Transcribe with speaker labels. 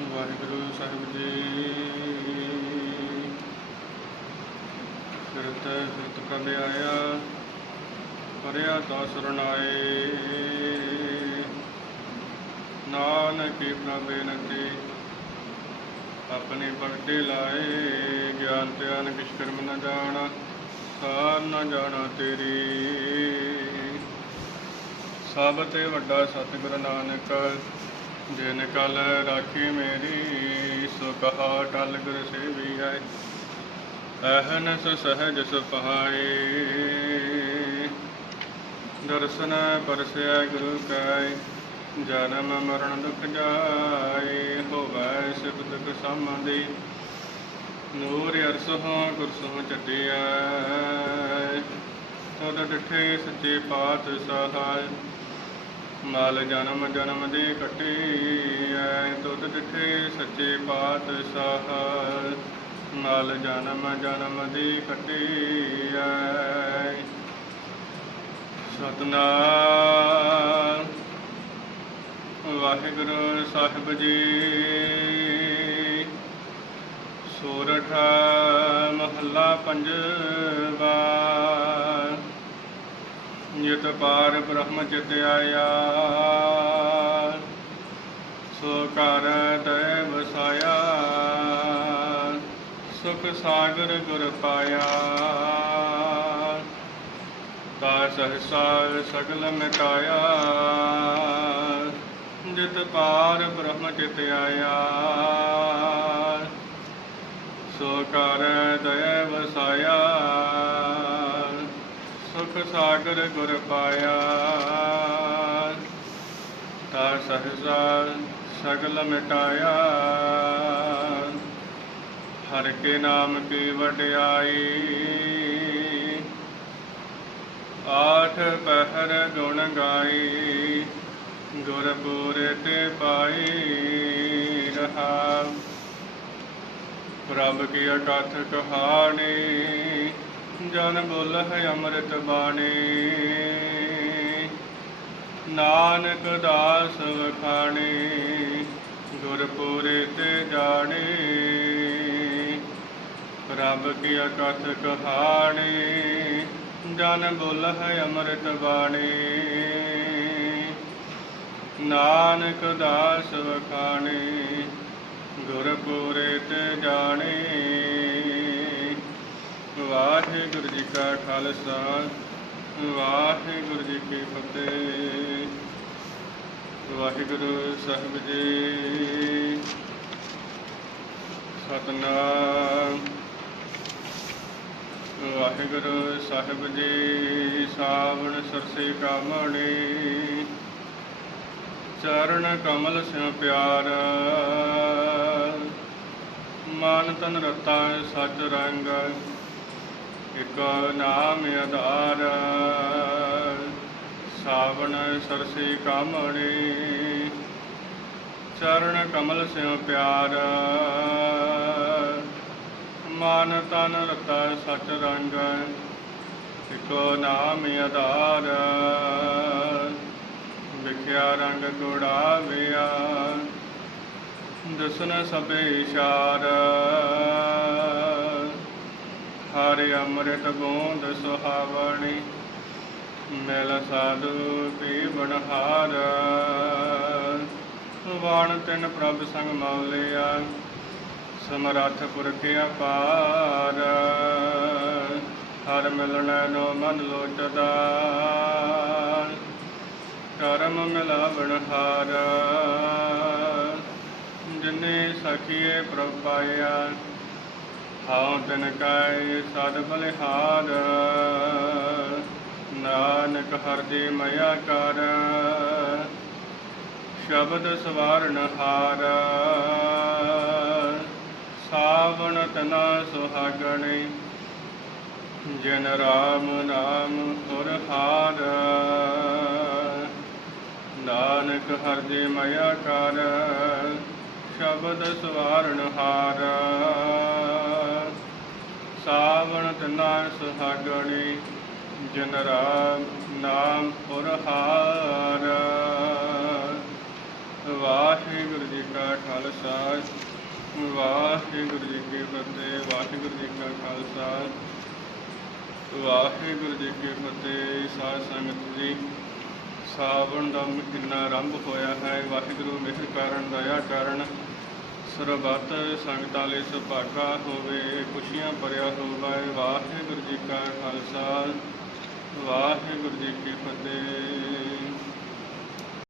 Speaker 1: ਵਾਹਿਗੁਰੂ ਸਾਹਿਬ ਜੀ। ਫਿਰਤ ਫਿਰਤ ਕਰ ਆਇਆ, ਪਰਿਆ ਤਾ ਸਰਣਾਏ ਨਾਨਕੀ ਪ੍ਰਭੇ ਨਤੀ ਆਪਣੇ ਪਰਦੇ ਲਾਏ, ਗਿਆਨ ਧਿਆਨ ਕਿਛ ਕਰਮ ਨਾ ਜਾਣਾ, ਸਾਰ ਨਾ ਜਾਣਾ ਤੇਰੀ। ਸਭ ਤੇ ਵੱਡਾ ਸਤਿਗੁਰ ਨਾਨਕ ਜਿਨ ਕਲ ਰਾਖੀ ਮੇਰੀ ਸੋ ਕਹਾ ਟਲ ਗੁਰ ਸੇਵੀ ਆਏ ਅਹਨਸ ਸਹਜ ਸੁਪਹਾਏ ਦਰਸ਼ਨ ਪਰਸਿਆ ਗੁਰੂ ਕੈ, ਜਨਮ ਮਰਨ ਦੁਖ ਜਾਏ, ਹੋਵੈ ਸਿਬਦਕ ਸਮਾਦੀ ਨੂਰ ਅਰਸੋਂ ਗੁਰਸੋਂ ਚਟਿਆ ਤਦ ਡਿਠੇ ਸੱਚੇ ਪਾਤਸ਼ਾਹ ਮਾਲ ਜਨਮ ਜਨਮ ਦੀ ਕੱਟੇ, ਐ ਤੁਧ ਡਿਠੇ ਸੱਚੇ ਪਾਤਸ਼ਾਹ। ਮਾਲ ਜਨਮ ਜਨਮ ਦੀ ਕੱਟੇ, ਐ ਸਤਨਾਮ। ਵਾਹਿਗੁਰੂ ਸਾਹਿਬ ਜੀ, ਸੋਰਠ ਮਹੱਲਾ ਪੰਜਵਾ ਨਿਤ ਪਾਰ ਬ੍ਰਹਮ ਚਿਤ ਆਇਆ। ਸੋ ਕਰ ਦਇ ਵਸਾਇਆ ਸੁਖ ਸਾਗਰ ਗੁਰ ਪਾਇਆ। ਤਾ ਸਹਸਾ ਸਗਲ ਮਿਟਾਇਆ। ਜਿਤ ਪਾਰ ਬ੍ਰਹਮ ਚਿਤ ਆਇਆ। ਸੋ ਕਰ ਦਇ ਵਸਾਇਆ ਸੁਖ ਸਾਗਰ ਗੁਰ ਪਾਇਆ। ਤਾ ਸਹਸਾ ਸਗਲ ਮਿਟਾਇਆ। ਹਰ ਕੇ ਨਾਮ ਕੀ ਵਡਿਆਈ। ਆਠ ਪਹਿਰ ਗੁਣ ਗਾਈ। ਗੁਰਪੁਰ ਤੇ ਪਾਈ ਰਹਾ। ਪ੍ਰਭ ਕੀ ਅਕਥ ਕਹਾਣੀ। ਜਨ ਬੋਲ ਹੈ ਅੰਮ੍ਰਿਤ ਬਾਣੀ। ਨਾਨਕ ਦਾਸ ਵਖਾਣੀ, ਗੁਰਪੁਰੇ ਤੇ ਜਾਣੀ। ਰੱਬ ਕੀ ਅਕਥ ਕਹਾਣੀ, ਜਨ ਬੋਲ ਹੈ ਅੰਮ੍ਰਿਤ ਬਾਣੀ। ਨਾਨਕ ਦਾਸ ਵਖਾਣੀ, ਗੁਰਪੁਰੇ ਤੇ ਜਾਣੀ। ਵਾਹਿਗੁਰੂ ਜੀ ਕਾ ਖਾਲਸਾ, ਵਾਹਿਗੁਰੂ ਜੀ ਕੀ ਫਤਿਹ। ਵਾਹਿਗੁਰੂ ਸਾਹਿਬ ਜੀ, ਸਤਨਾਮ। ਵਾਹਿਗੁਰੂ ਸਾਹਿਬ ਜੀ, ਸਾਵਣ ਸਰਸੇ ਕਾਮਣੀ ਚਰਨ ਕਮਲ ਸਿਉ ਪਿਆਰਾ। ਮਨ ਤਨ ਰਤਾ ਸੱਚ ਰੰਗ। ਇਕ ਨਾਮ ਆਧਾਰ। ਸਾਵਣ ਸਰਸੇ ਕਾਮਣੀ, ਚਰਨ ਕਮਲ ਸਿਉ ਪਿਆਰ। ਮਨ ਤਨ ਰਤਾ ਸਚ ਰੰਗ, ਇਕੋ ਨਾਮ ਆਧਾਰ। ਵਿਖਿਆ ਰੰਗ ਗੁੜਾਵਿਆ ਦਸਨ ਸਭੇ ਇਸ਼ਾਰ ਹਰਿ ਅੰਮ੍ਰਿਤ ਗੋਂਦ ਸੁਹਾਵਣੀ, ਮਿਲ ਸਾਧੂ ਪੀ ਬਨਹਾਰ ਵਾਣ ਤਿਨ ਪ੍ਰਭ ਸੰਗ ਮੌਲਿਆ ਸਮਰੱਥ ਪੁਰਖ ਅਪਾਰ। ਹਰ ਮਿਲਣਾ ਨੋ ਮਨ ਲੋਚਦਾ ਕਰਮ ਮਿਲਾਵਣ ਹਾਰ। ਜਿਨੇ ਸਖੀਏ ਪ੍ਰਭ ਪਾਇਆ ਹਉ ਤਿਨ ਕਾਇ ਸਦ ਬਲਿਹਾਰ। ਨਾਨਕ ਹਰ ਦੇ ਮਇਆ ਕਰ। ਸ਼ਬਦ ਸਵਾਰਨ ਹਾਰ। ਸਾਵਣ ਤਨਾ ਸੁਹਾਗਣੇ। ਜਨ ਰਾਮ ਨਾਮ ਹੁਰ ਹਾਰ। ਨਾਨਕ ਹਰ ਦੇ ਮਇਆ ਕਰ। ਸ਼ਬਦ ਸਵਾਰਨ ਹਾਰ। ਸਾਵਣ ਤਨਾ ਸੁਹਾਗਣੇ ਜਿਨ ਰਾਮ ਨਾਮ ਹੁਰ ਵਾਹਿਗੁਰੂ ਜੀ ਕਾ ਖਾਲਸਾ, ਵਾਹਿਗੁਰੂ ਜੀ ਕੀ ਫਤਿਹ, ਵਾਹਿਗੁਰੂ ਜੀ ਕਾ ਖਾਲਸਾ, ਵਾਹਿਗੁਰੂ ਜੀ ਕੀ ਫਤਿਹ, ਸਾਧ ਸੰਗਤ ਜੀ। ਸਾਵਣ ਦਾ ਮਹੀਨਾ ਆਰੰਭ ਹੋਇਆ ਹੈ, ਵਾਹਿਗੁਰੂ, ਮਿਹਰ ਕਾਰਨ, ਦਇਆ ਕਾਰਨ। ਸਰਬੱਤ ਸੰਗਤਾਂ ਲਈ ਸੁਭਾਗਾ ਹੋਵੇ, ਖੁਸ਼ੀਆਂ ਭਰਿਆ ਹੋਵੇ। ਵਾਹਿਗੁਰੂ ਜੀ ਕਾ ਖਾਲਸਾ, ਵਾਹਿਗੁਰੂ ਜੀ ਕੀ ਫਤਿਹ।